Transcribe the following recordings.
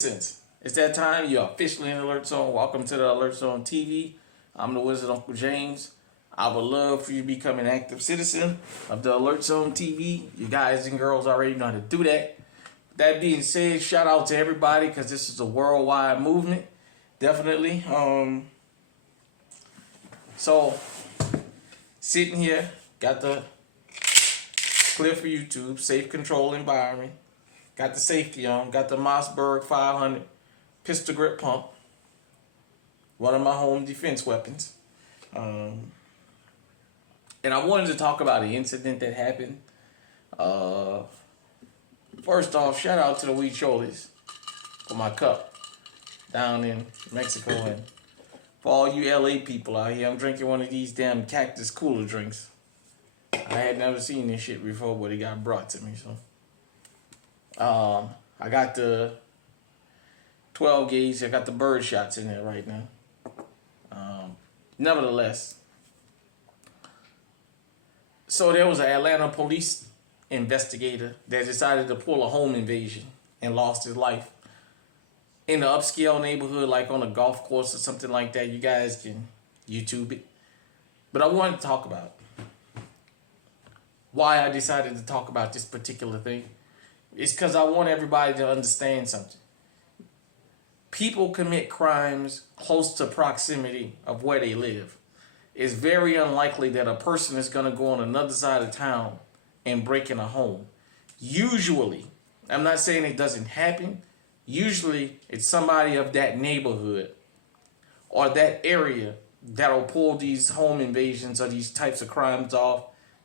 It's that time. You're officially in Alert Zone. Welcome to the Alert Zone TV. I'm the Wizard Uncle James. I would love for you to become an active citizen of the Alert Zone TV. You guys and girls already know how to do that. That being said, shout out to everybody because this is a worldwide movement. Definitely. So sitting here, got the clear for YouTube, safe control environment. Got the safety on. Got the Mossberg 500 pistol grip pump. One of my home defense weapons. And I wanted to talk about an incident that happened. First off, shout out to the Huicholes for my cup down in Mexico. And for all you LA people out here, I'm drinking one of these damn cactus cooler drinks. I had never seen this shit before, but it got brought to me. So I got the 12 gauge. I got the bird shots in there right now. Nevertheless, so there was an Atlanta police investigator that decided to pull a home invasion and lost his life in the upscale neighborhood, like on a golf course or something like that. You guys can YouTube it. But I wanted to talk about why I decided to talk about this particular thing. It's because I want everybody to understand something. People commit crimes close to proximity of where they live. It's very unlikely that a person is going to go on another side of town and break in a home. Usually, I'm not saying it doesn't happen. Usually, it's somebody of that neighborhood or that area that'll pull these home invasions or these types of crimes off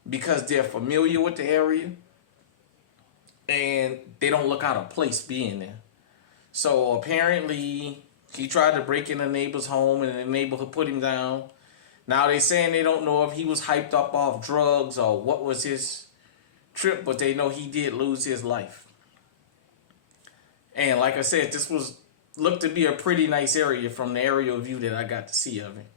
because they're familiar with the area and they don't look out of place being there. So apparently, he tried to break in a neighbor's home and the neighborhood put him down. Now they're saying they don't know if he was hyped up off drugs or what was his trip, but they know he did lose his life. And like I said, this looked to be a pretty nice area from the aerial view that I got to see of it.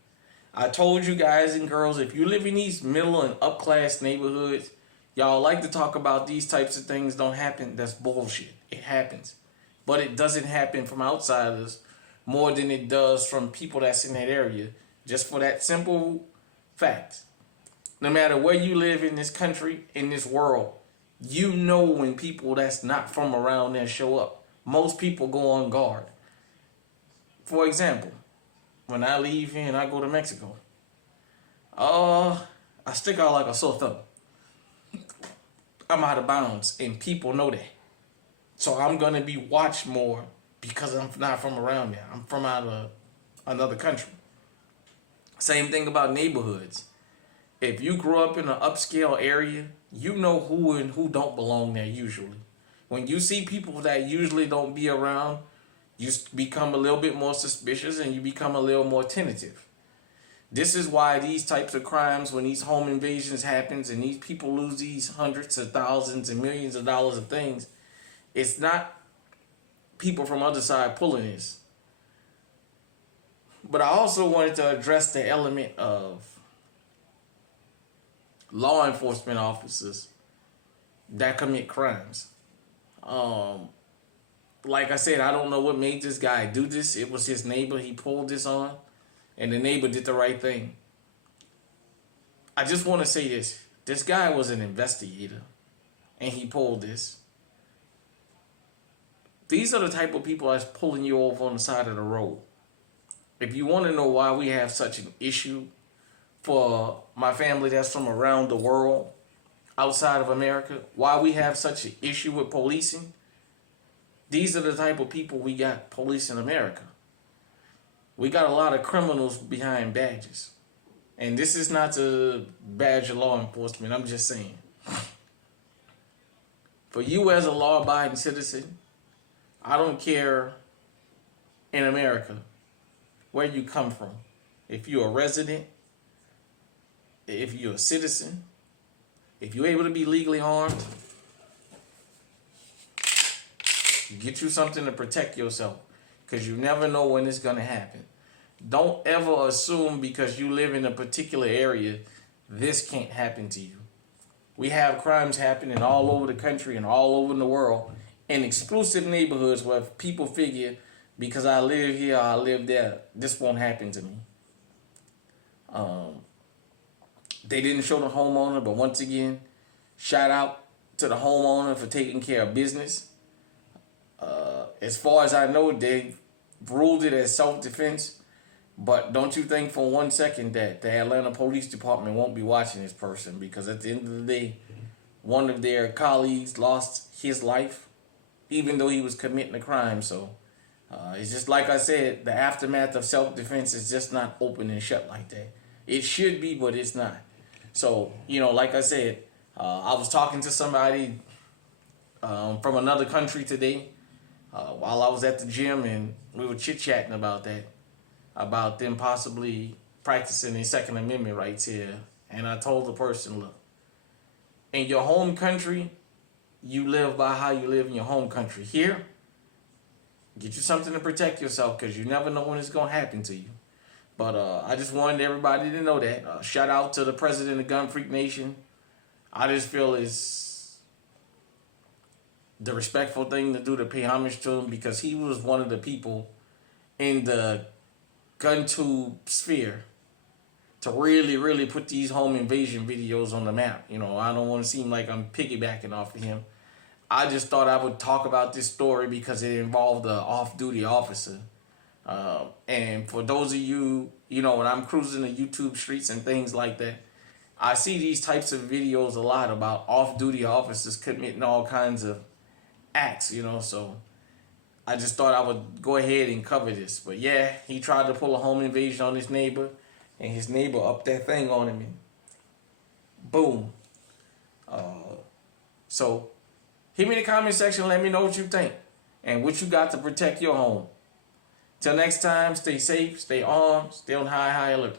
I told you guys and girls, if you live in these middle and upclass neighborhoods, y'all like to talk about these types of things don't happen. That's bullshit. It happens. But it doesn't happen from outsiders more than it does from people that's in that area. Just for that simple fact. No matter where you live in this country, in this world, you know when people that's not from around there show up. Most people go on guard. For example, when I leave here and I go to Mexico, I stick out like a sore thumb. I'm out of bounds and people know that. So I'm going to be watched more because I'm not from around there. I'm from out of another country. Same thing about neighborhoods. If you grow up in an upscale area, you know who and who don't belong there usually. When you see people that usually don't be around, you become a little bit more suspicious and you become a little more tentative. This is why these types of crimes, when these home invasions happens and these people lose these hundreds of thousands and millions of dollars of things, it's not people from other side pulling this. But I also wanted to address the element of law enforcement officers that commit crimes. Like I said, I don't know what made this guy do this. It was his neighbor he pulled this on, and the neighbor did the right thing. I just want to say this. This guy was an investigator, and he pulled this. These are the type of people that's pulling you over on the side of the road. If you want to know why we have such an issue for my family that's from around the world, outside of America, why we have such an issue with policing, these are the type of people we got policing America. We got a lot of criminals behind badges. And this is not to badge law enforcement, I'm just saying. For you as a law-abiding citizen, I don't care in America where you come from. If you're a resident, if you're a citizen, if you're able to be legally armed, get you something to protect yourself because you never know when it's going to happen. Don't ever assume because you live in a particular area, this can't happen to you. We have crimes happening all over the country and all over the world in exclusive neighborhoods where people figure because I live here, I live there, this won't happen to me. Um, they didn't show the homeowner, but once again, shout out to the homeowner for taking care of business. As far as I know, they ruled it as self-defense. But don't you think for 1 second that the Atlanta Police Department won't be watching this person, because at the end of the day, one of their colleagues lost his life, even though he was committing a crime. So it's just like I said, the aftermath of self-defense is just not open and shut like that. It should be, but it's not. So, like I said, I was talking to somebody from another country today while I was at the gym, and we were chit-chatting about that, about them possibly practicing their Second Amendment rights here. And I told the person, look, in your home country, you live by how you live in your home country. Here, get you something to protect yourself, because you never know when it's going to happen to you. But I just wanted everybody to know that. Shout out to the president of Gun Freak Nation. I just feel it's the respectful thing to do, to pay homage to him, because he was one of the people in the gun tube sphere to really, really put these home invasion videos on the map. I don't want to seem like I'm piggybacking off of him. I just thought I would talk about this story because it involved an off-duty officer. And for those of you, when I'm cruising the YouTube streets and things like that, I see these types of videos a lot about off-duty officers committing all kinds of acts, so I just thought I would go ahead and cover this. But yeah, he tried to pull a home invasion on his neighbor, and his neighbor upped that thing on him, and boom. So hit me in the comment section, let me know what you think and what you got to protect your home. Till next time, stay safe, stay armed, stay on high alert.